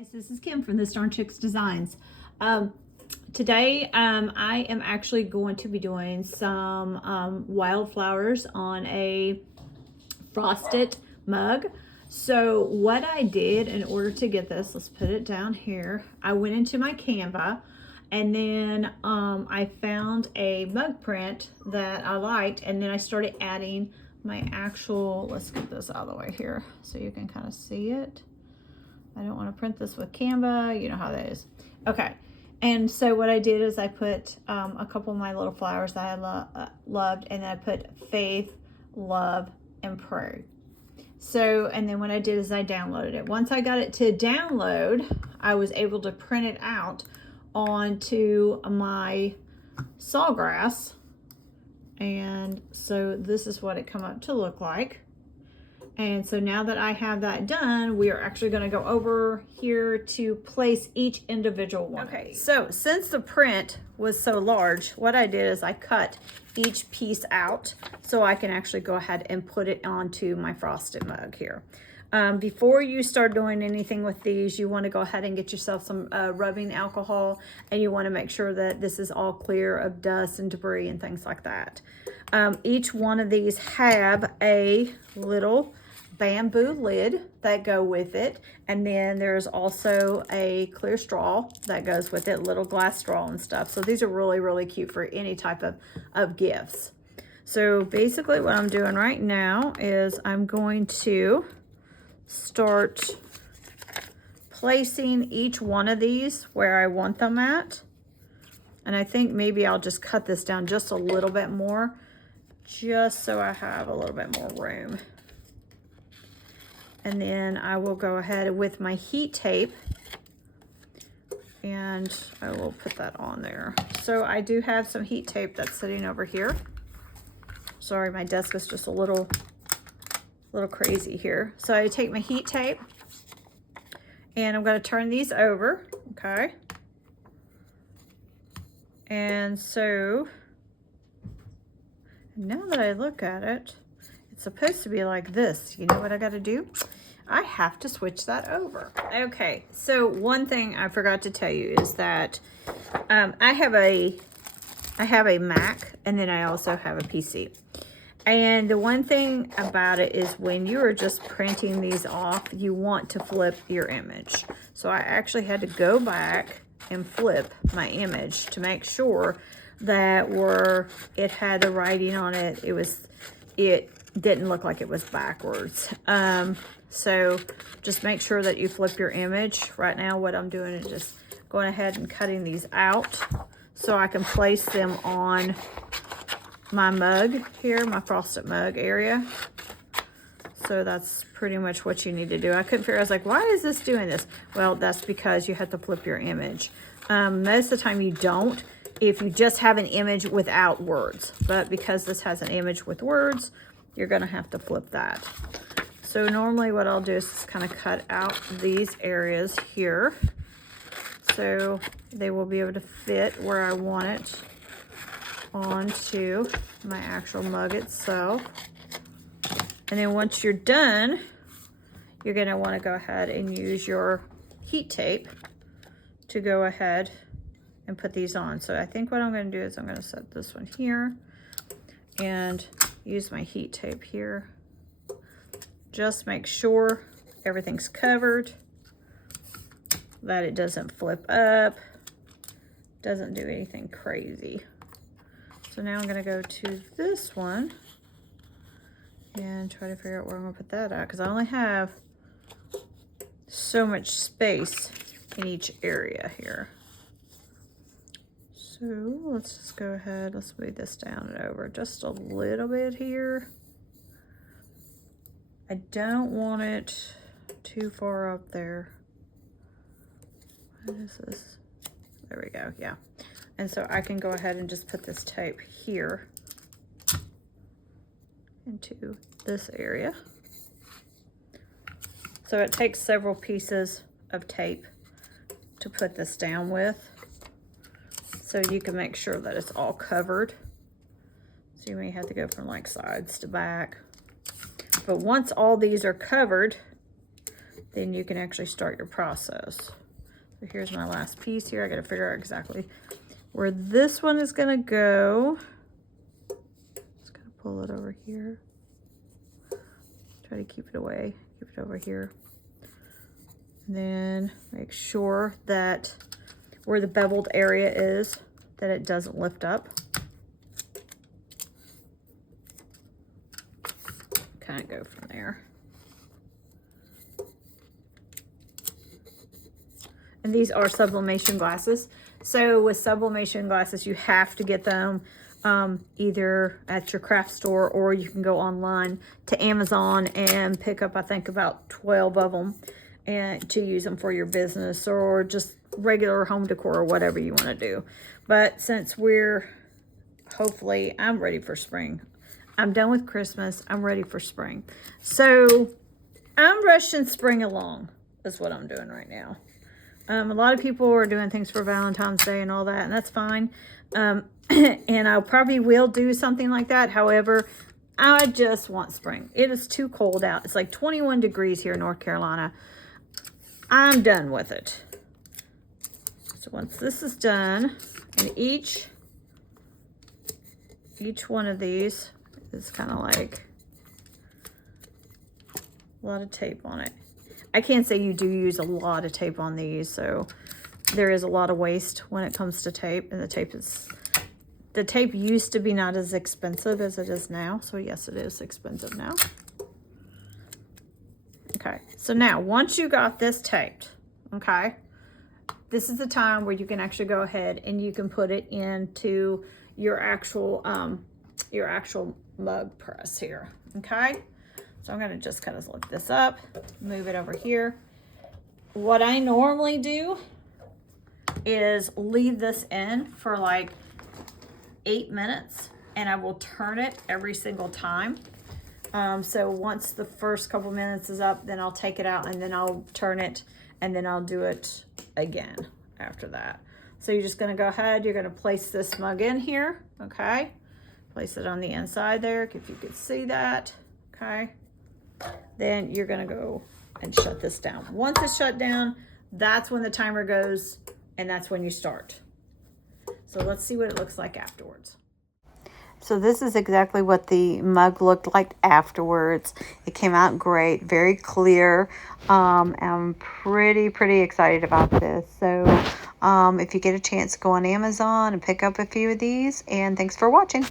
Guys, this is Kim from the Darn Chicks Designs. Today I am actually going to be doing some wildflowers on a frosted mug. So what I did in order to get this, let's put it down here. I went into my Canva and then I found a mug print that I liked, and then I started adding my actual, let's get this out of the way here so you can kind of see it. I don't want to print this with Canva. You know how that is. Okay. And so what I did is I put a couple of my little flowers that I loved, and then I put faith, love, and pray. So, and then what I did is I downloaded it. Once I got it to download, I was able to print it out onto my sawgrass. And so this is what it come up to look like. And so now that I have that done, we are actually going to go over here to place each individual one. Okay, so since the print was so large, what I did is I cut each piece out so I can actually go ahead and put it onto my frosted mug here. Before you start doing anything with these, you want to go ahead and get yourself some rubbing alcohol, and you want to make sure that this is all clear of dust and debris and things like that. Each one of these have a little bamboo lid that go with it, and then there's also a clear straw that goes with it, little glass straw and stuff. So these are really cute for any type of gifts. So basically what I'm doing right now is I'm going to start placing each one of these where I want them at. And I think maybe I'll just cut this down just a little bit more, just so I have a little bit more room. And then I will go ahead with my heat tape and I will put that on there. So I do have some heat tape that's sitting over here. Sorry, my desk is just a little crazy here. So I take my heat tape and I'm going to turn these over, okay? And so now that I look at it, it's supposed to be like this. You know what I got to do? I have to switch that over. Okay, so one thing I forgot to tell you is that I have a Mac, and then I also have a PC. And the one thing about it is when you are just printing these off, you want to flip your image. So I actually had to go back and flip my image to make sure that where it had the writing on it, it didn't look like it was backwards. So just make sure that you flip your image. Right now what I'm doing is just going ahead and cutting these out so I can place them on my mug here, my frosted mug area. So that's pretty much what you need to do. I couldn't figure, I was like, why is this doing this? Well, that's because you have to flip your image. Most of the time you don't, if you just have an image without words. But because this has an image with words, you're gonna have to flip that. So normally what I'll do is just kind of cut out these areas here so they will be able to fit where I want it onto my actual mug itself. And then once you're done, you're gonna want to go ahead and use your heat tape to go ahead and put these on. So I think what I'm going to do is I'm going to set this one here and use my heat tape here. Just make sure everything's covered, that it doesn't flip up, doesn't do anything crazy. So now I'm going to go to this one and try to figure out where I'm going to put that at, because I only have so much space in each area here. So let's just go ahead, let's move this down and over just a little bit here. I don't want it too far up there. What is this? There we go, yeah. And so I can go ahead and just put this tape here into this area. So it takes several pieces of tape to put this down with, so you can make sure that it's all covered. So you may have to go from like sides to back. But once all these are covered, then you can actually start your process. So here's my last piece here. I got to figure out exactly where this one is going to go. Just going to pull it over here. Try to keep it away. Keep it over here. And then make sure that where the beveled area is, that it doesn't lift up. Kind of go from there. And these are sublimation glasses. So with sublimation glasses, you have to get them either at your craft store, or you can go online to Amazon and pick up, I think, about 12 of them and to use them for your business or just regular home decor or whatever you want to do. But since hopefully I'm ready for spring. I'm done with Christmas. I'm ready for spring. So I'm rushing spring along is what I'm doing right now. A lot of people are doing things for Valentine's Day and all that, and that's fine. And I probably will do something like that. However, I just want spring. It is too cold out. It's like 21 degrees here in North Carolina. I'm done with it. So once this is done, and each one of these is kind of like a lot of tape on it. I can't say you do use a lot of tape on these, so there is a lot of waste when it comes to tape, and the tape used to be not as expensive as it is now. So yes, it is expensive now. Okay, so now once you got this taped, okay, this is the time where you can actually go ahead and you can put it into your actual mug press here. Okay, so I'm going to just kind of lift this up, move it over here. What I normally do is leave this in for like 8 minutes, and I will turn it every single time. So once the first couple minutes is up, then I'll take it out and then I'll turn it, and then I'll do it again after that. So you're just going to go ahead, you're going to place this mug in here, okay? Place it on the inside there, if you could see that, okay? Then you're going to go and shut this down. Once it's shut down, that's when the timer goes, and that's when you start. So let's see what it looks like afterwards. So this is exactly what the mug looked like afterwards. It came out great, very clear. I'm pretty excited about this. So if you get a chance, go on Amazon and pick up a few of these. And thanks for watching.